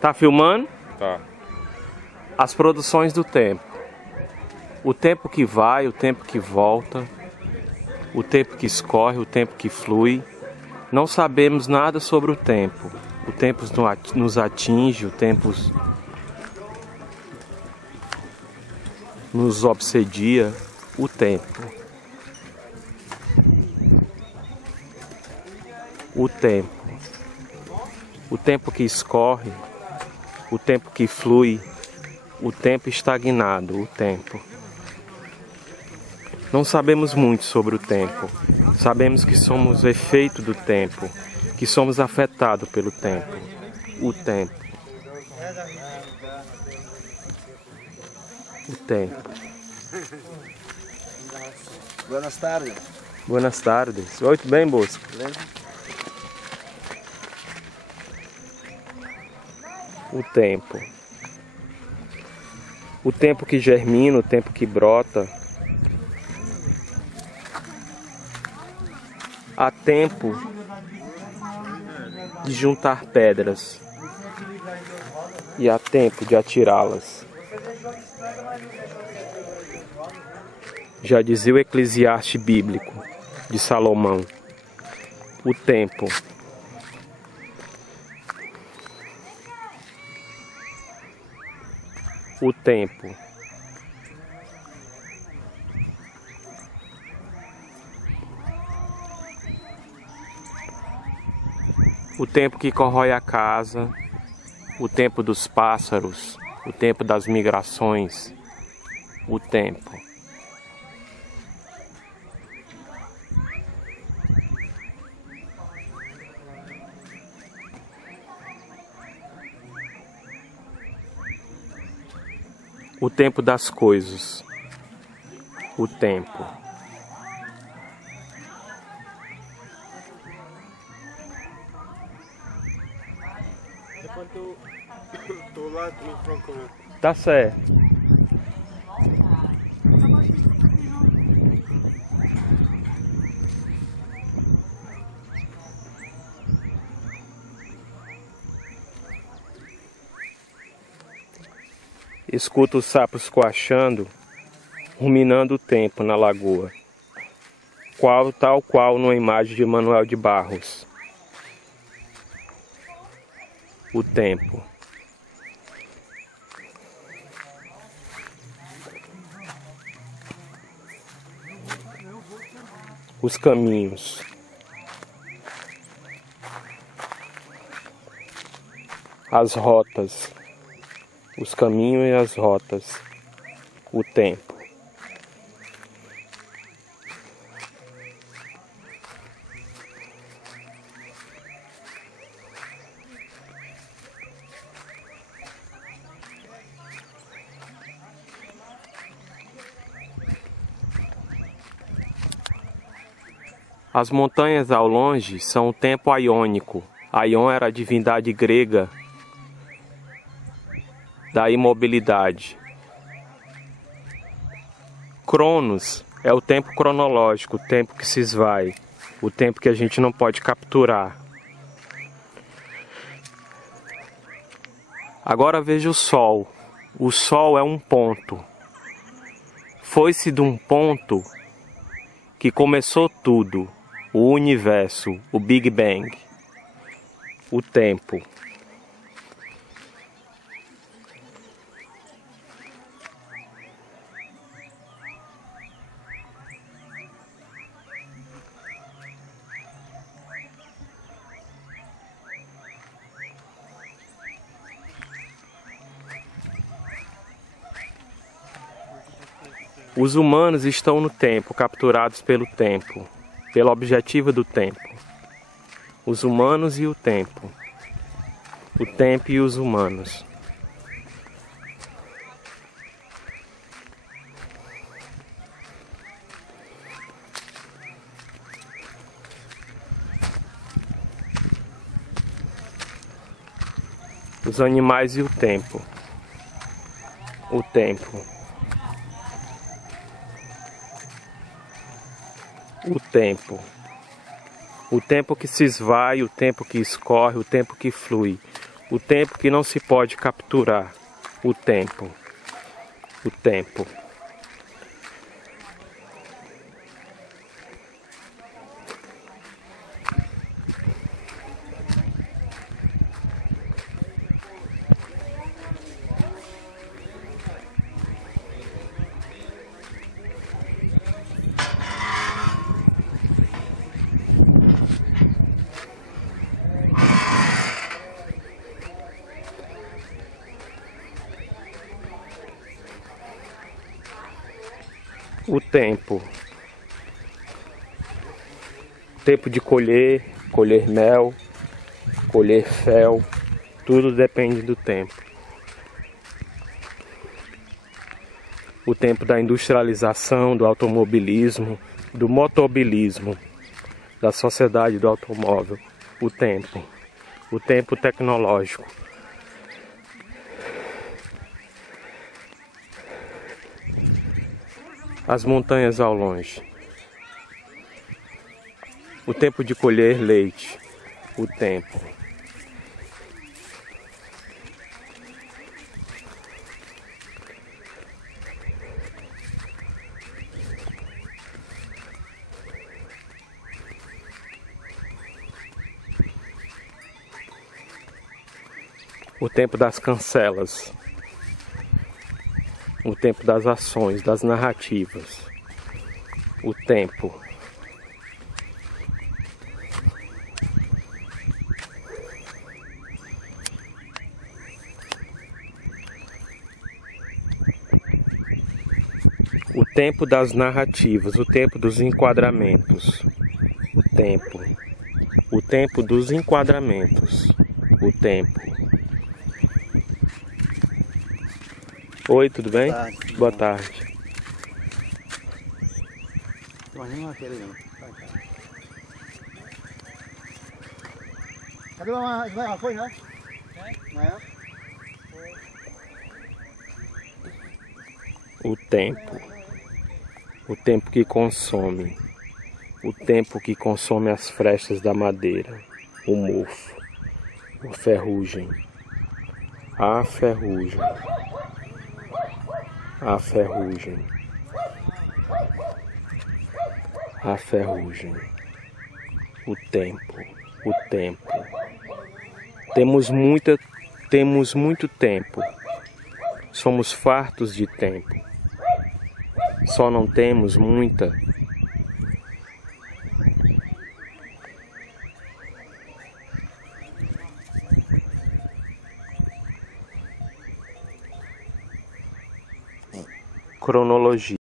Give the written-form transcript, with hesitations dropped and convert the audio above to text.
Tá filmando? Tá. As produções do tempo. O tempo que vai, o tempo que volta, o tempo que escorre, o tempo que flui. Não sabemos nada sobre o tempo. O tempo nos atinge, o tempo nos obsedia. O tempo. O tempo. O tempo que escorre, o tempo que flui, o tempo estagnado, o tempo. Não sabemos muito sobre o tempo. Sabemos que somos efeito do tempo, que somos afetados pelo tempo. O tempo. O tempo. Buenas tardes. Buenas tardes. Oi, tudo bem, Bosco? Beleza? O tempo. O tempo que germina, o tempo que brota. Há tempo de juntar pedras e há tempo de atirá-las. Já dizia o Eclesiastes bíblico de Salomão. O tempo. O tempo. O tempo que corrói a casa, o tempo dos pássaros, o tempo das migrações, o tempo. O tempo das coisas, o tempo. Tô lá no Franco. Tá certo. Escuta os sapos coachando, ruminando o tempo na lagoa, tal qual numa imagem de Manuel de Barros. O tempo. Os caminhos. As rotas. Os caminhos e as rotas. O tempo. As montanhas ao longe são o tempo aiônico. Aion era a divindade grega da imobilidade. Cronos é o tempo cronológico, o tempo que se esvai, o tempo que a gente não pode capturar. Agora veja o Sol. O Sol é um ponto. Foi-se de um ponto que começou tudo, o universo, o Big Bang, o tempo. Os humanos estão no tempo, capturados pelo tempo, pelo objetivo do tempo. Os humanos e o tempo. O tempo e os humanos. Os animais e o tempo. O tempo. O tempo. O tempo que se esvai, o tempo que escorre, o tempo que flui. O tempo que não se pode capturar. O tempo. O tempo. O tempo. Tempo de colher, colher mel, colher fel, tudo depende do tempo. O tempo da industrialização, do automobilismo, do motobilismo, da sociedade do automóvel. O tempo tecnológico. As montanhas ao longe. O tempo de colher leite. O tempo. O tempo das cancelas. O tempo das ações, das narrativas. O tempo. O tempo das narrativas, o tempo dos enquadramentos. O tempo. O tempo dos enquadramentos. O tempo. Oi, tudo bem? Boa tarde. Boa tarde. Mas nem aquele não. Cadê uma foi, né? Não é? O tempo. O tempo que consome. O tempo que consome as frestas da madeira. O mofo. A ferrugem. A ferrugem. A ferrugem. A ferrugem. O tempo. O tempo. Temos muito tempo. Somos fartos de tempo. Só não temos muita. Cronologia.